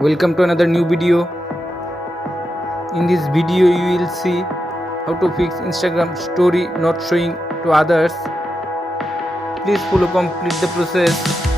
Welcome to another new video. In this video you will see how to fix Instagram story not showing to others. Please follow complete the process.